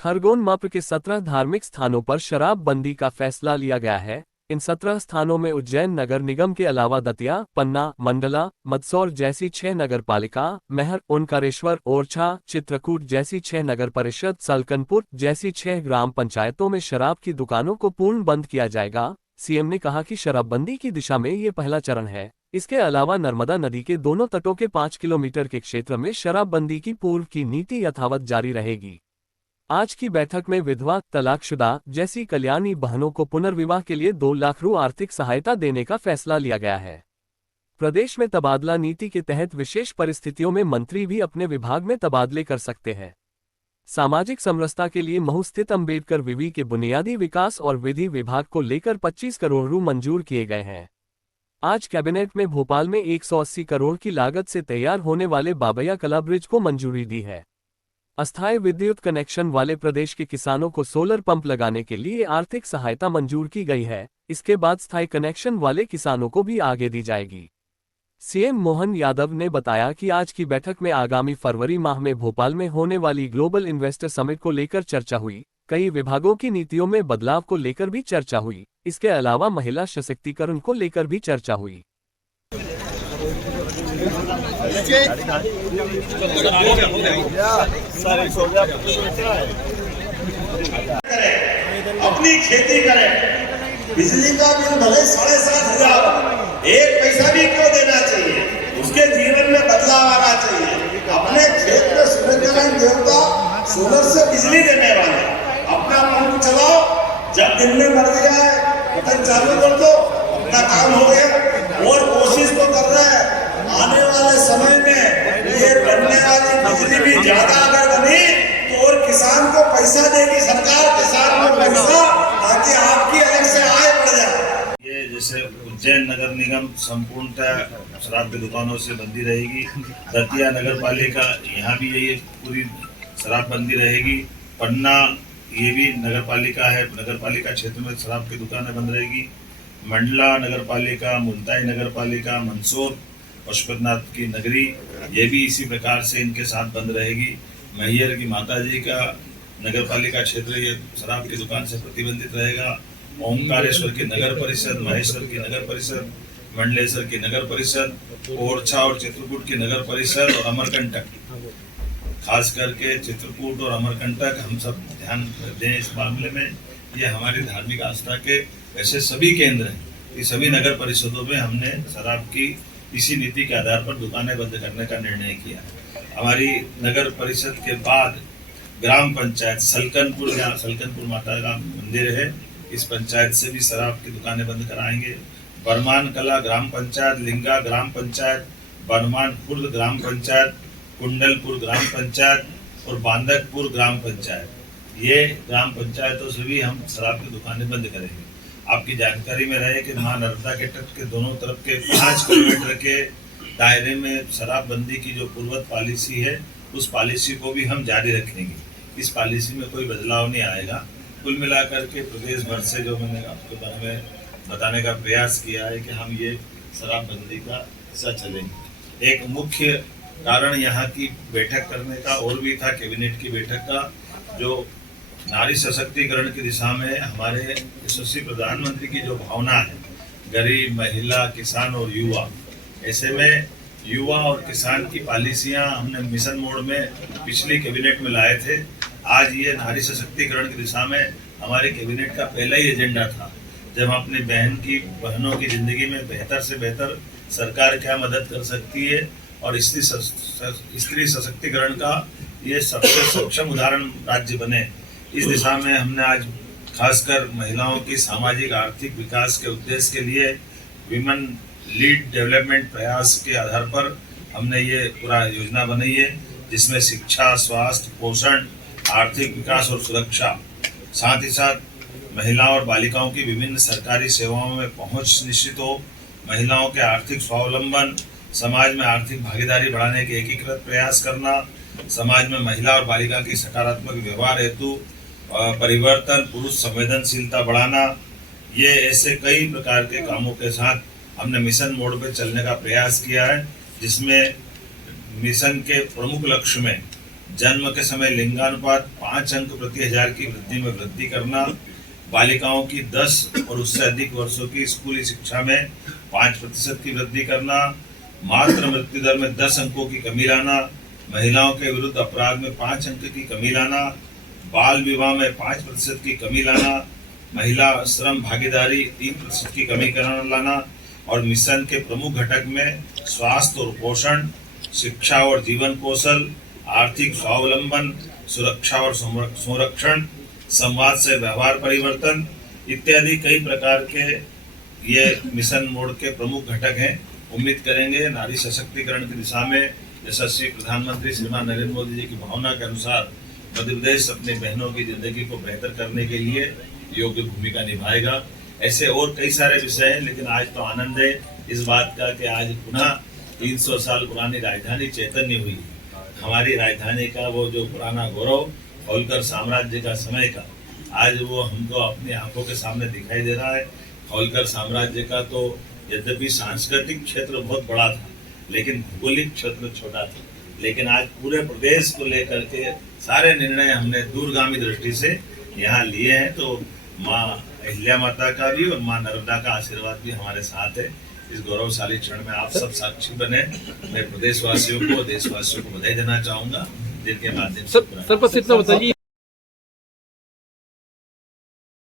खरगोन मप्र के 17 धार्मिक स्थानों पर शराबबंदी का फैसला लिया गया है। इन 17 स्थानों में उज्जैन नगर निगम के अलावा दतिया, पन्ना, मंडला, मंदसौर जैसी 6 नगर पालिका, महर, ओंकारेश्वर, ओरछा, चित्रकूट जैसी 6 नगर परिषद, सलकनपुर जैसी 6 ग्राम पंचायतों में शराब की दुकानों को पूर्ण बंद किया जाएगा। सीएम ने कहा कि शराबबंदी की दिशा में ये पहला चरण है। इसके अलावा नर्मदा नदी के दोनों तटों के 5 किलोमीटर के क्षेत्र में शराबबंदी की पूर्व की नीति यथावत जारी रहेगी। आज की बैठक में विधवा, तलाकशुदा जैसी कल्याणी बहनों को पुनर्विवाह के लिए 2 लाख रु आर्थिक सहायता देने का फैसला लिया गया है। प्रदेश में तबादला नीति के तहत विशेष परिस्थितियों में मंत्री भी अपने विभाग में तबादले कर सकते हैं। सामाजिक समरसता के लिए महू स्थित अम्बेडकर विवि के बुनियादी विकास और विधि विभाग को लेकर 25 करोड़ रु मंजूर किए गए हैं। आज कैबिनेट में भोपाल में 180 करोड़ की लागत से तैयार होने वाले बाबैया कला ब्रिज को मंजूरी दी है। अस्थायी विद्युत कनेक्शन वाले प्रदेश के किसानों को सोलर पंप लगाने के लिए आर्थिक सहायता मंजूर की गई है। इसके बाद स्थायी कनेक्शन वाले किसानों को भी आगे दी जाएगी। सीएम मोहन यादव ने बताया कि आज की बैठक में आगामी फरवरी माह में भोपाल में होने वाली ग्लोबल इन्वेस्टर समिट को लेकर चर्चा हुई। कई विभागों की नीतियों में बदलाव को लेकर भी चर्चा हुई। इसके अलावा महिला सशक्तिकरण को लेकर भी चर्चा हुई। अपनी खेती करें। बिजली का बिल भले 7,500 एक पैसा भी क्यों देना चाहिए, उसके जीवन में बदलाव आना चाहिए। अपने खेत में सूर्यनारायण देवता सोलर से बिजली देने वाले, अपना पंप चलाओ, जब दिन में मर गया है बटन चालू कर दो, अपना काम हो गया। और कोशिश तो कर रहे हैं आने वाले समय में ये बनने वाली बिजली भी ज्यादा अगर बनी तो और किसान को पैसा देगी सरकार, किसान को पैसा, ताकि आपकी अलग से आय बढ़ जाए। ये जैसे उज्जैन नगर निगम संपूर्णतः शराब की दुकानों से बंदी रहेगी। दतिया नगर पालिका, यहाँ भी यही पूरी शराब बंदी रहेगी। पन्ना, ये भी नगर पालिका है, नगर पालिका क्षेत्र में शराब की दुकानें बंद रहेगी। मंडला नगर पालिका, मुल्ताई नगर पालिका, मंदसौर, पशुपतिनाथ की नगरी, ये भी इसी प्रकार से इनके साथ बंद रहेगी। मैहर की माताजी का नगर पालिका क्षेत्र ये शराब की दुकान से प्रतिबंधित रहेगा। ओंकारेश्वर की नगर परिषद, महेश्वर की नगर परिषद, मंडलेश्वर की नगर परिषद, ओरछा और चित्रकूट की नगर परिषद और अमरकंटक, खास करके चित्रकूट और अमरकंटक हम सब ध्यान दें इस मामले में। ये हमारी धार्मिक आस्था के ऐसे सभी केंद्र हैं कि सभी नगर परिषदों में हमने शराब की इसी नीति के आधार पर दुकानें बंद करने का निर्णय किया। हमारी नगर परिषद के बाद ग्राम पंचायत सलकनपुर, जहाँ सलकनपुर माता का मंदिर है, इस पंचायत से भी शराब की दुकानें बंद कराएंगे। बरमान कला ग्राम पंचायत, लिंगा ग्राम पंचायत, बरमान खुर्द ग्राम पंचायत, कुंडलपुर ग्राम पंचायत और बांदकपुर ग्राम पंचायत, ये ग्राम पंचायतों से भी हम शराब की दुकानें बंद करेंगे। आपकी जानकारी में रहे कि महा नर्मदा के तट के दोनों तरफ के 5 किलोमीटर के दायरे में शराबबंदी की जो पूर्वत पॉलिसी है, उस पॉलिसी को भी हम जारी रखेंगे। इस पॉलिसी में कोई बदलाव नहीं आएगा। कुल मिलाकर के प्रदेश भर से जो मैंने आपके बारे में बताने का प्रयास किया है कि हम ये शराबबंदी का हिस्सा चलेंगे। एक मुख्य कारण यहाँ की बैठक करने का और भी था, कैबिनेट की बैठक का, जो नारी सशक्तिकरण की दिशा में हमारे यशस्वी प्रधानमंत्री की जो भावना है, गरीब, महिला, किसान और युवा, ऐसे में युवा और किसान की पॉलिसियां हमने मिशन मोड में पिछली कैबिनेट में लाए थे। आज ये नारी सशक्तिकरण की दिशा में हमारे कैबिनेट का पहला ही एजेंडा था। जब हम अपनी बहनों की जिंदगी में बेहतर से बेहतर सरकार क्या मदद कर सकती है और स्त्री सशक्तिकरण का ये सबसे सक्षम उदाहरण राज्य बने, इस दिशा में हमने आज खासकर महिलाओं की सामाजिक आर्थिक विकास के उद्देश्य के लिए विमेन लीड डेवलपमेंट प्रयास के आधार पर हमने ये पूरा योजना बनाई है, जिसमें शिक्षा, स्वास्थ्य, पोषण, आर्थिक विकास और सुरक्षा, साथ ही साथ महिलाओं और बालिकाओं की विभिन्न सरकारी सेवाओं में पहुंच निश्चित हो, महिलाओं के आर्थिक स्वावलंबन, समाज में आर्थिक भागीदारी बढ़ाने के एकीकृत प्रयास करना, समाज में महिला और बालिका की सकारात्मक व्यवहार हेतु परिवर्तन, पुरुष संवेदनशीलता बढ़ाना, ये ऐसे कई प्रकार के कामों के साथ हमने मिशन मोड पे चलने का प्रयास किया है, जिसमें मिशन के प्रमुख लक्ष्य में जन्म के समय लिंगानुपात 5 अंक प्रति 1000 की वृद्धि में वृद्धि करना, बालिकाओं की 10 और उससे अधिक वर्षों की स्कूली शिक्षा में 5% की वृद्धि करना, मातृ मृत्यु दर में 10 अंकों की कमी लाना, महिलाओं के विरुद्ध अपराध में 5 अंक की कमी लाना, बाल विवाह में 5% की कमी लाना, महिला श्रम भागीदारी 3% की कमी लाना और मिशन के प्रमुख घटक में स्वास्थ्य और पोषण, शिक्षा और जीवन कौशल, आर्थिक स्वावलंबन, सुरक्षा और संरक्षण, संवाद से व्यवहार परिवर्तन इत्यादि कई प्रकार के ये मिशन मोड के प्रमुख घटक हैं। उम्मीद करेंगे नारी सशक्तिकरण की दिशा में यशस्वी प्रधानमंत्री श्रीमान नरेंद्र मोदी जी की भावना के अनुसार मध्य प्रदेश अपनी बहनों की जिंदगी को बेहतर करने के लिए योग्य भूमिका निभाएगा। ऐसे और कई सारे विषय हैं, लेकिन आज तो आनंद है इस बात का कि आज पुनः 300 साल पुरानी राजधानी चैतन्य हुई। हमारी राजधानी का वो जो पुराना गौरव होलकर साम्राज्य का समय का आज वो हमको अपनी आंखों के सामने दिखाई दे रहा है। होलकर साम्राज्य का तो यद्यपि सांस्कृतिक क्षेत्र बहुत बड़ा था, लेकिन भौगोलिक क्षेत्र छोटा था। लेकिन आज पूरे प्रदेश को लेकर के सारे निर्णय हमने दूरगामी दृष्टि से यहाँ लिए हैं। तो माँ अहिल्या माता का भी और माँ नर्मदा का आशीर्वाद भी हमारे साथ है। इस गौरवशाली क्षण में आप सब साक्षी बने। मैं प्रदेशवासियों को, देशवासियों को बधाई देना चाहूंगा, जिनके माध्यम से सर बस इतना बताइए।